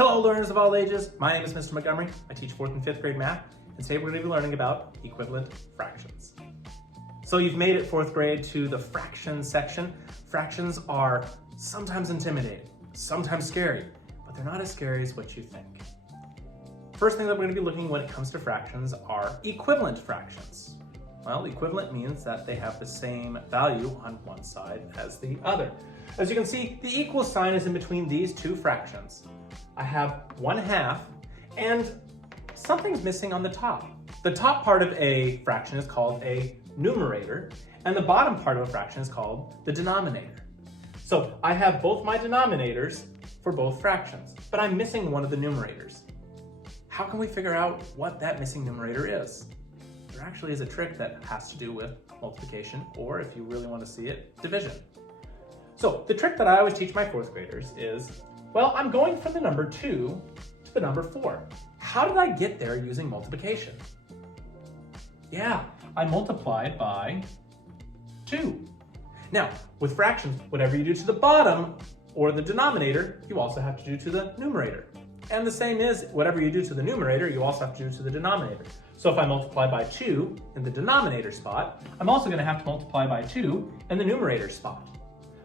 Hello learners of all ages, my name is Mr. Montgomery. I teach 4th and 5th grade math, and today we're going to be learning about equivalent fractions. So you've made it 4th grade to the fraction section. Fractions are sometimes intimidating, sometimes scary, but they're not as scary as what you think. First thing that we're going to be looking when it comes to fractions are equivalent fractions. Well, equivalent means that they have the same value on one side as the other. As you can see, the equal sign is in between these two fractions. I have 1/2 and something's missing on the top. The top part of a fraction is called a numerator and the bottom part of a fraction is called the denominator. So I have both my denominators for both fractions, but I'm missing one of the numerators. How can we figure out what that missing numerator is? There actually is a trick that has to do with multiplication, or if you really want to see it, division. So the trick that I always teach my 4th graders is, well, I'm going from the number 2 to the number 4. How did I get there using multiplication? Yeah, I multiplied by 2. Now, with fractions, whatever you do to the bottom or the denominator, you also have to do to the numerator. And the same is, whatever you do to the numerator, you also have to do to the denominator. So if I multiply by 2 in the denominator spot, I'm also going to have to multiply by 2 in the numerator spot.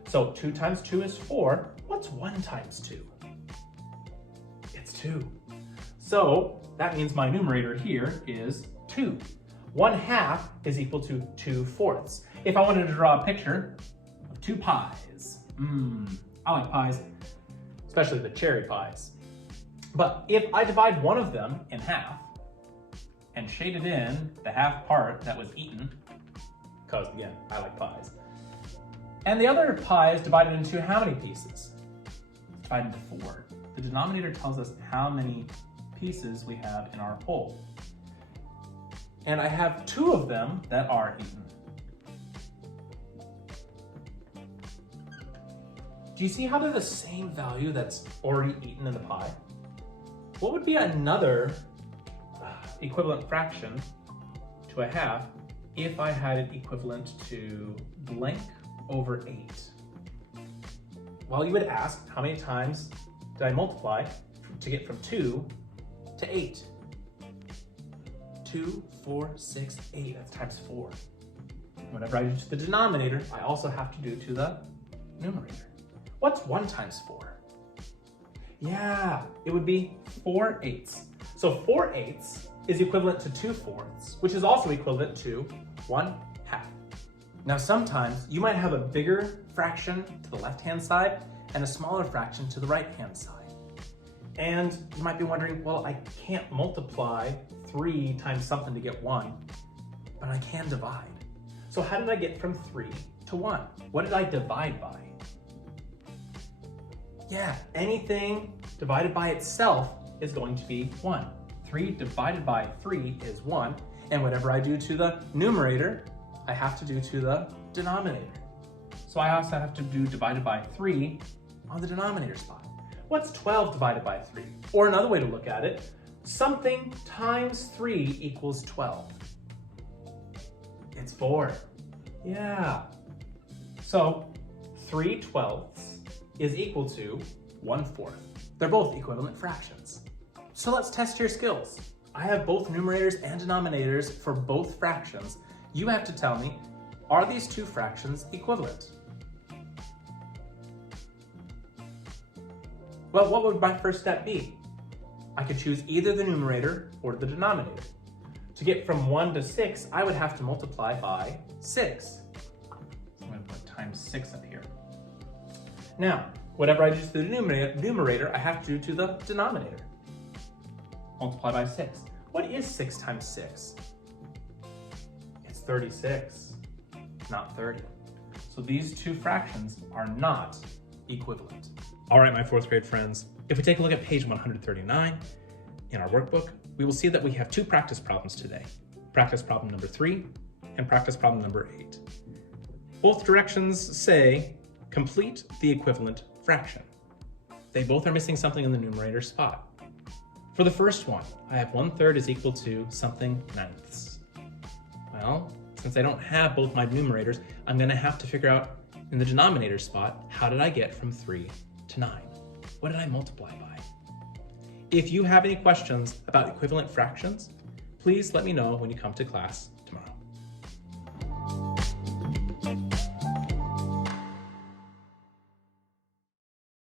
So 2 times 2 is 4. What's 1 times 2? It's 2. So that means my numerator here is 2. 1/2 is equal to 2/4. If I wanted to draw a picture of 2 pies, I like pies, especially the cherry pies. But if I divide one of them in half and shaded in the half part that was eaten, because again, I like pies, and the other pie is divided into how many pieces? It's divided into 4. The denominator tells us how many pieces we have in our whole. And I have 2 of them that are eaten. Do you see how they're the same value that's already eaten in the pie? What would be another equivalent fraction to a half if I had it equivalent to blank over 8? Well, you would ask, how many times did I multiply to get from 2 to 8? 2, 4, 6, 8, that's times 4. Whenever I do to the denominator, I also have to do to the numerator. What's 1 times 4? Yeah, it would be 4/8. So 4/8 is equivalent to 2/4, which is also equivalent to 1/2. Now sometimes you might have a bigger fraction to the left-hand side and a smaller fraction to the right-hand side. And you might be wondering, well, I can't multiply 3 times something to get 1, but I can divide. So how did I get from 3 to 1? What did I divide by? Yeah, anything divided by itself is going to be 1. 3 divided by 3 is 1, and whatever I do to the numerator, I have to do to the denominator. So I also have to do divided by 3 on the denominator spot. What's 12 divided by 3? Or another way to look at it, something times 3 equals 12. It's 4. Yeah. So 3/12 is equal to 1/4. They're both equivalent fractions. So let's test your skills. I have both numerators and denominators for both fractions. You have to tell me, are these two fractions equivalent? Well, what would my first step be? I could choose either the numerator or the denominator. To get from 1 to 6, I would have to multiply by 6. So I'm going to put times 6 up here. Now, whatever I do to the numerator, I have to do to the denominator. Multiply by 6. What is 6 times 6? It's 36, not 30. So these two fractions are not equivalent. All right, my 4th grade friends, if we take a look at page 139 in our workbook, we will see that we have 2 practice problems today. Practice problem number 3 and practice problem number 8. Both directions say, complete the equivalent fraction. They both are missing something in the numerator spot. For the first one, I have 1/3 is equal to something 9ths. Well, since I don't have both my numerators, I'm going to have to figure out in the denominator spot, how did I get from 3 to 9? What did I multiply by? If you have any questions about equivalent fractions, please let me know when you come to class